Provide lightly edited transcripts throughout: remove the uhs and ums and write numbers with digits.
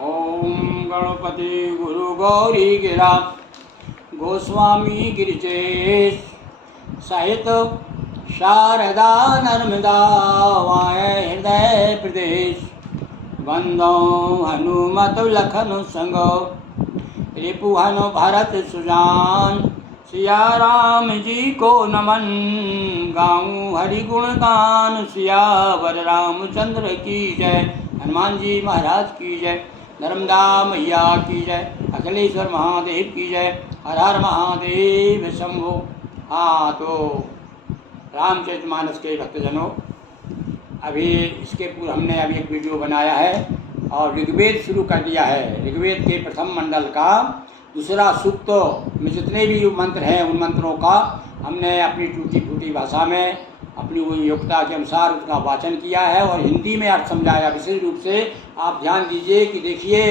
ओम गणपति गुरु गौरी गिरा गोस्वामी गिरिजेश सहित शारदा नर्मदा वाय हृदय प्रदेश बंदो हनुमत लखन संगो रिपुहन भरत सुजान सिया राम जी को नमन गाऊं हरि गुण गान सियावर रामचंद्र की जय। हनुमान जी महाराज की जय। नर्मदा मैया की जय। अखिलेश्वर महादेव की जय। हर हर महादेव शंभो। हाँ तो रामचरितमानस के भक्तजनों, अभी इसके पूर्व हमने अभी एक वीडियो बनाया है और ऋग्वेद शुरू कर दिया है। ऋग्वेद के प्रथम मंडल का दूसरा सूक्त में जितने भी मंत्र हैं उन मंत्रों का हमने अपनी टूटी फूटी भाषा में अपनी वो योग्यता के अनुसार उसका वाचन किया है और हिंदी में अर्थ समझाया। विशेष रूप से आप ध्यान दीजिए कि देखिए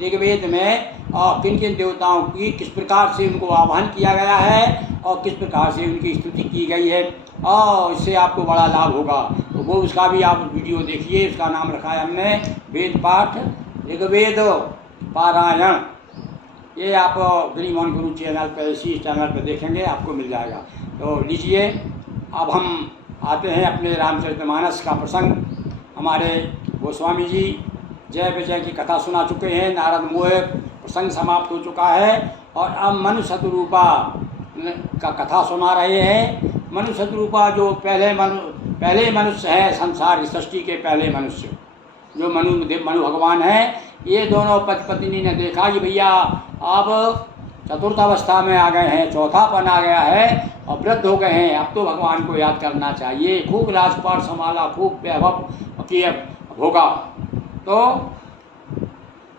ऋग्वेद में किन किन देवताओं की किस प्रकार से उनको आह्वान किया गया है और किस प्रकार से उनकी स्तुति की गई है और इससे आपको बड़ा लाभ होगा। तो वो उसका भी आप वीडियो देखिए। उसका नाम रखा है हमने वेद पाठ ऋग्वेद पारायण। ये आप गिरिमोहन गुरु चैनल पर इसी चैनल पर देखेंगे, आपको मिल जाएगा। तो लीजिए अब हम आते हैं अपने रामचरितमानस का प्रसंग। हमारे गोस्वामी जी जय विजय की कथा सुना चुके हैं। नारद मोह प्रसंग समाप्त हो चुका है और अब मनु शतरूपा का कथा सुना रहे हैं। मनु शतरूपा जो पहले मनुष्य है, संसार की सृष्टि के पहले मनुष्य जो मनु भगवान है। ये दोनों पति पत्नी ने देखा कि भैया अब चतुर्थ अवस्था में आ गए हैं, चौथापन आ गया है और वृद्ध हो गए हैं, अब तो भगवान को याद करना चाहिए। खूब राजपाट संभाला, खूब वैभव किए भोगा। तो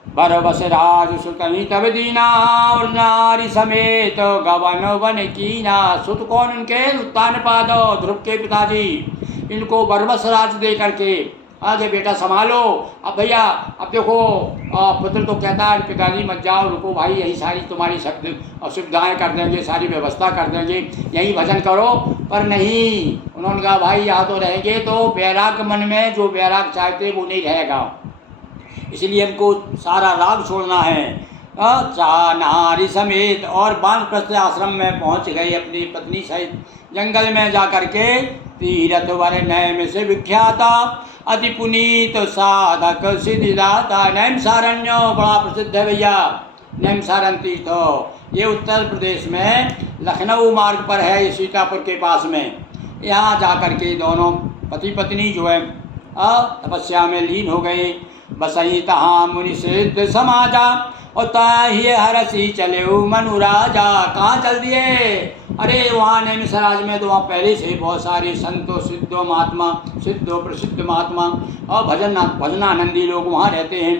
बरबस राज सुतनी तब दीना और नारी समेत गवन वन कीना। सुत कौन उनके? उत्तान पादो ध्रुव के पिताजी। इनको बरबस राज दे करके आगे बेटा संभालो। अब भैया अब देखो पुत्र तो कहता है पिताजी मत जाओ, रुको भाई, यही सारी तुम्हारी सुविधाएँ कर देंगे, सारी व्यवस्था कर देंगे, यही भजन करो। पर नहीं, उन्होंने कहा भाई यहाँ तो रहेंगे तो वैराग मन में जो वैराग चाहते वो नहीं रहेगा, इसलिए हमको सारा राग छोड़ना है। नारी समेत और वानप्रस्थ आश्रम में पहुँच गए अपनी पत्नी सहित। जंगल में जा कर के तीरथ वर नैम से विख्याता अति पुनीत साधक सिद्धिदाता। नैमिषारण्य बड़ा प्रसिद्ध है भैया, नैमिषारण्य तीर्थ। ये उत्तर प्रदेश में लखनऊ मार्ग पर है, ये सीतापुर के पास में। यहाँ जा कर के दोनों पति पत्नी जो है तपस्या में लीन हो गए। बसई तहाँ मुनि सिद्ध समाजा और ताहि हरसी चले मनु राजा। कहाँ चल दिए? अरे वहाँ नैमिषारण्य में तो वहाँ पहले से बहुत सारे संतो सिद्धो महात्मा, सिद्धो प्रसिद्ध महात्मा और भजनानंदी लोग वहाँ रहते हैं।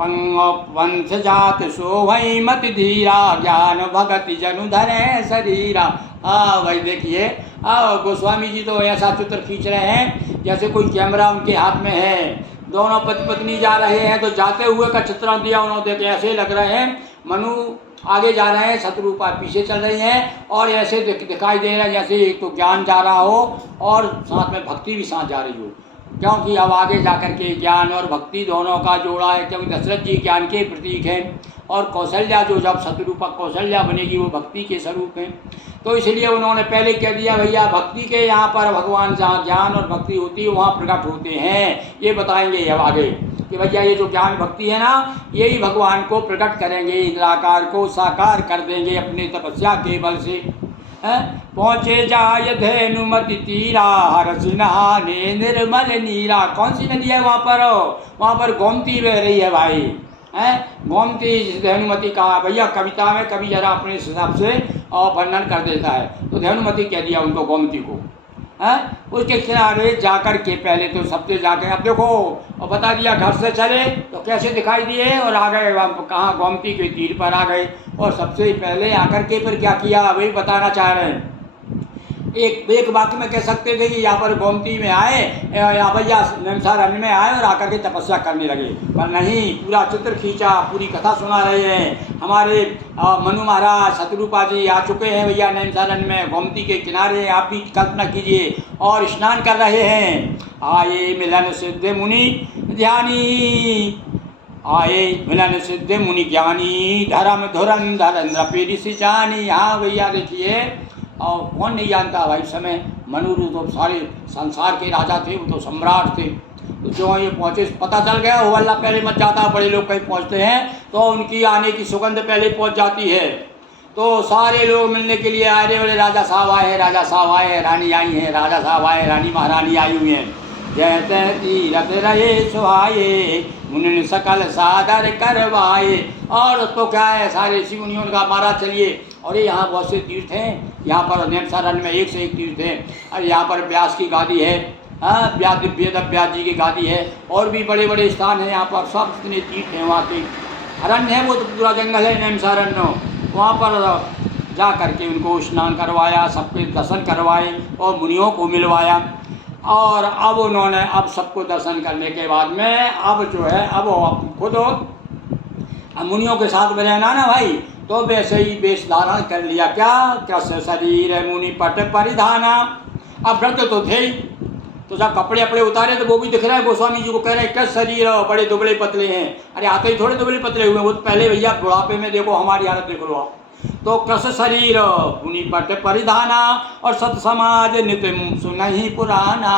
पंथ जात शोभई मत धीरा ज्ञान भगति जनु धरे शरीरा। भाई देखिए गोस्वामी जी तो ऐसा चित्र खींच रहे हैं जैसे कोई कैमरा उनके हाथ में है। दोनों पति पत्नी जा रहे हैं तो जाते हुए का चित्रण दिया उन्होंने, देखे ऐसे लग रहे हैं मनु आगे जा रहे हैं, शत्रुपा पीछे चल रही हैं और ऐसे दिखाई दे रहा है जैसे एक तो ज्ञान जा रहा हो और साथ में भक्ति भी साथ जा रही हो। क्योंकि अब आगे जाकर के ज्ञान और भक्ति दोनों का जोड़ा है, क्योंकि दशरथ जी ज्ञान के प्रतीक हैं और कौशल्या जो जब शत्रुपा कौशल्या बनेगी वो भक्ति के स्वरूप हैं। तो इसलिए उन्होंने पहले कह दिया भैया भक्ति के यहाँ पर भगवान जहाँ ज्ञान और भक्ति होती है वहाँ प्रकट होते हैं। ये बताएंगे अब आगे कि भैया ये जो ज्ञान भक्ति है ना, यही भगवान को प्रकट करेंगे, निराकार को साकार कर देंगे अपने तपस्या के बल से। पहुँचे जाय धेनुमति तीरा हर्ष नहाने निर्मल नीरा। कौन सी नदी है वहाँ पर? वहाँ पर गोमती बह रही है भाई, गोमती धेनुमति कहा। भैया कविता में कभी जरा अपने हिसाब से वर्णन कर देता है तो धेनुमति कह दिया उनको, गोमती को। उसके किनारे जाकर के पहले तो सबसे जाकर अब देखो और बता दिया घर से चले तो कैसे दिखाई दिए और आ गए कहाँ? गोमती के तीर पर आ गए। और सबसे पहले आकर के फिर क्या किया वही बताना चाह रहे हैं। एक वाक्य में कह सकते थे कि यहाँ पर गोमती में आए, यहाँ भैया नैमिषारण्य में आए और आकर के तपस्या करने लगे, पर नहीं, पूरा चित्र खींचा, पूरी कथा सुना रहे हैं। हमारे मनु महाराज शत्रुपा जी आ चुके हैं भैया नैमिषारण्य में, गोमती के किनारे। आप भी कल्पना कीजिए और स्नान कर रहे हैं। आए मिलन सिद्ध मुनि ध्यानी आए मिलन सिद्ध मुनि ज्ञानी धर्म धुरंधर नृपि ऋषि जानी। हाँ भैया देखिए, और कौन नहीं जानता भाई, समय मनुरु तो सारे संसार के राजा थे, वो तो सम्राट थे। तो जो ये पहुँचे, पता चल गया हो अल्लाह पहले मच जाता। बड़े लोग कहीं पहुँचते हैं तो उनकी आने की सुगंध पहले पहुँच जाती है। तो सारे लोग मिलने के लिए आए, बोले राजा साहब आए हैं, राजा साहब आए हैं, रानी आई हैं, राजा साहब आए, रानी महारानी आई हुई हैं। जय तय तीरथ रहे सुहाये, मुनि सकल सादर करवाए। और तो क्या है, सारे ऋषि मुनियों का मारा चलिए। और ये यहाँ बहुत से तीर्थ हैं, यहाँ पर नैमिषारण्य में एक से एक तीर्थ हैं। और यहाँ पर व्यास की गादी है, हाँ व्यास व्यास जी की गादी है, और भी बड़े बड़े स्थान हैं यहाँ पर। सब जितने तीर्थ हैं वहाँ के अरण्य है, वो तो पूरा जंगल है नैमिषारण्य। वहाँ पर जा करके उनको स्नान करवाया, सबके दर्शन करवाए और मुनियों को मिलवाया। और अब उन्होंने, अब सबको दर्शन करने के बाद में अब जो है, अब खुद मुनियों के साथ में रहना ना भाई, तो वैसे ही वेश धारण कर लिया। क्या कैसे शरीर है मुनि पट परिधाना। अब व्रत तो थे ही, तो जब कपड़े अपड़े उतारे तो वो भी दिख रहा है। गोस्वामी जी को कह रहे हैं कैसे शरीर हो, बड़े दुबले पतले हैं। अरे आते ही थोड़े दुबले पतले हुए, वो तो पहले भैया बुढ़ापे में देखो हमारी हालत देख लो आप। तो कस शरीर मुनि पट परिधाना, और सत समाज नित्य सुनहि पुराना।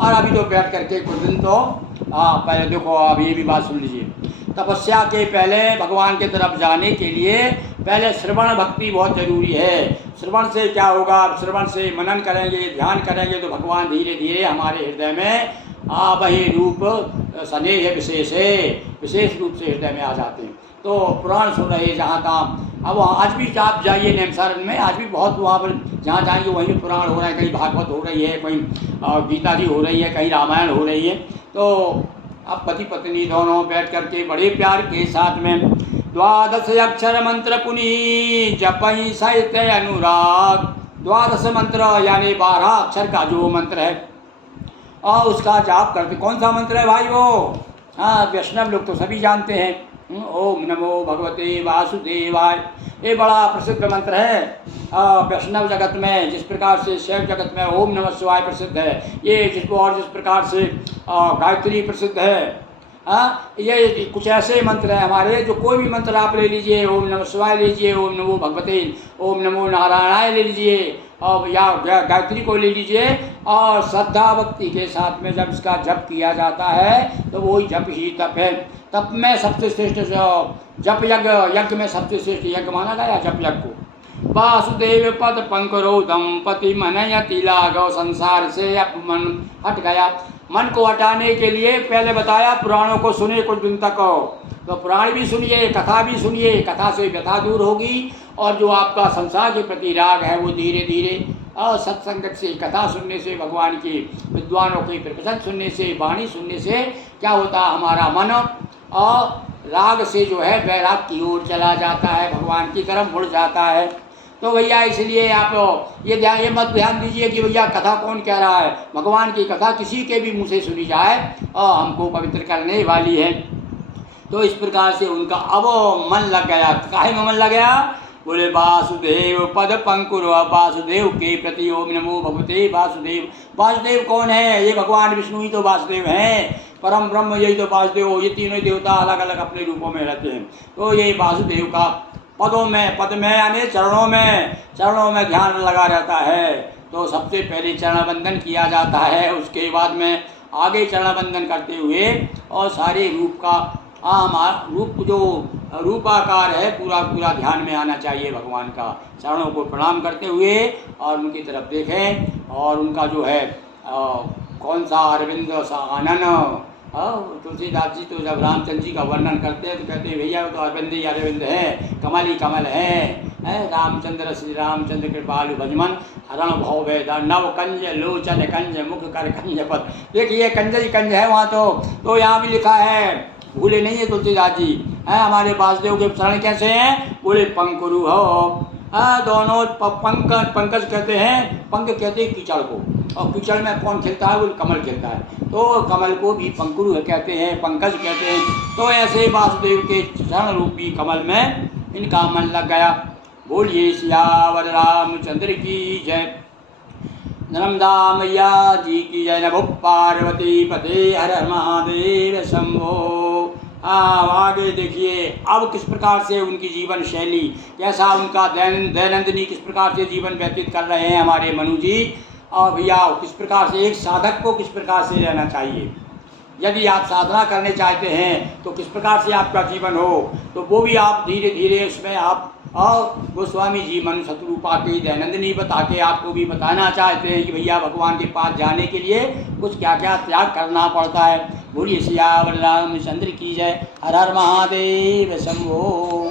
और अभी तो बैठ करके कुछ दिन तो पहले देखो, अब ये भी बात सुन लीजिए। तपस्या के पहले भगवान की तरफ जाने के लिए पहले श्रवण भक्ति बहुत जरूरी है। श्रवण से क्या होगा, श्रवण से मनन करेंगे, ध्यान करेंगे तो भगवान धीरे धीरे हमारे हृदय में वही रूप स्नेह विशेष रूप से हृदय में आ जाते हैं। तो पुराण सुन रहे जहाँ तहाँ, अब आज भी आप जाइए नैमिषारण्य में, आज भी बहुत वहाँ पर जहाँ जाएंगे वहीं पुराण हो रहा है। कहीं भागवत हो रही है, कहीं गीता जी हो रही है, कहीं रामायण हो रही है। तो अब पति पत्नी दोनों बैठ करके बड़े प्यार के साथ में 12 अक्षर मंत्र पुनि जपहि सहित अनुराग। 12 मंत्र यानी 12 अक्षर का जो मंत्र है और उसका जाप करते। कौन सा मंत्र है भाई वो? हाँ वैष्णव लोग तो सभी जानते हैं। ओम नमो भगवते वासुदेवाय, ये बड़ा प्रसिद्ध मंत्र है वैष्णव जगत में। जिस प्रकार से शैव जगत में ओम नमः शिवाय प्रसिद्ध है, ये जिस प्रकार से गायत्री प्रसिद्ध है। ये कुछ ऐसे मंत्र हैं हमारे, जो कोई भी मंत्र आप ले लीजिए, ओम नमः शिवाय लीजिए, ओम नमो भगवते, ओम नमो नारायणाय ले लीजिए, और या गायत्री को ले लीजिए। और श्रद्धा भक्ति के साथ में जब इसका जप किया जाता है तो वही जप ही तप है। तप में सबसे श्रेष्ठ जप यज्ञ में सबसे श्रेष्ठ यज्ञ माना गया जप यज्ञ को। वासुदेव पद पंकरो दंपति मनयति लागो, संसार से अब मन हट गया। मन को हटाने के लिए पहले बताया पुराणों को सुने कुछ दिन तक, तो पुराण भी सुनिए, कथा भी सुनिए। कथा से व्यथा दूर होगी, और जो आपका संसार के प्रति राग है वो धीरे धीरे सत्संगत से, कथा सुनने से, भगवान के विद्वानों के प्रवचन सुनने से, वाणी सुनने से क्या होता, हमारा मन और राग से जो है वैराग की ओर चला जाता है, भगवान की तरफ मुड़ जाता है। तो भैया इसलिए आप ये मत ध्यान दीजिए कि भैया कथा कौन कह रहा है। भगवान की कथा किसी के भी मुँह से सुनी जाए और हमको पवित्र करने वाली है। तो इस प्रकार से उनका अब मन लग गया। काहे में मन लग गया? बोले वासुदेव पद पंकुर, वासुदेव के प्रति ओम नमो भगवते वासुदेव। वासुदेव कौन है? ये भगवान विष्णु ही तो वासुदेव हैं, परम ब्रह्म यही तो वासुदेव। ये तीनों देवता अलग अलग अपने रूपों में रहते हैं। तो ये वासुदेव का पदों में, पद में यानी चरणों में ध्यान लगा रहता है। तो सबसे पहले चरण बंदन किया जाता है, उसके बाद में आगे चरण बंदन करते हुए और सारे रूप का रूप जो रूपाकार है पूरा पूरा ध्यान में आना चाहिए भगवान का। चरणों को प्रणाम करते हुए और उनकी तरफ देखें, और उनका जो है कौन सा अरविंद सा आनन। तुलसीदास जी तो जब रामचंद्र जी का वर्णन करते हैं तो कहते हैं भैया तो अरविंद ही अरविंद है, कमल ही कमल है। रामचंद्र श्री रामचंद्र कृपालु भजमन हरण भव वेद नव कंज लोचन कंज मुख कर कंज पद। देखिए कंज ही कंज है वहाँ तो यहाँ भी लिखा है, भूले नहीं है तुलसीदास जी। हमारे वासुदेव के चरण कैसे हैं? बोले पंकुरु हो। दोनों पंकज कहते हैं, पंक कहते हैं कीचड़ को, और कीचड़ में कौन खिलता है? वो कमल खिलता है, तो कमल को भी पंकुरु कहते हैं, पंकज कहते हैं। तो ऐसे वासुदेव के चरण रूपी कमल में इनका मन लग गया। बोलिए सियावर रामचंद्र की जय, नर्मदा मैया जी की जय। नमो पार्वती पते हर महादेव शंभो। आगे देखिए अब किस प्रकार से उनकी जीवन शैली, कैसा उनका दैनंदिनी किस प्रकार से जीवन व्यतीत कर रहे हैं हमारे मनु जी। और भैया किस प्रकार से एक साधक को किस प्रकार से रहना चाहिए, यदि आप साधना करने चाहते हैं तो किस प्रकार से आपका जीवन हो, तो वो भी आप धीरे धीरे उसमें आप और गोस्वामी जी मनु शतरूपा की दैनंदिनी बता के आपको भी बताना चाहते हैं कि भैया भगवान के पास जाने के लिए कुछ क्या क्या त्याग करना पड़ता है। बोलिए सियावर रामचंद्र की जय। हर हर महादेव शंभो।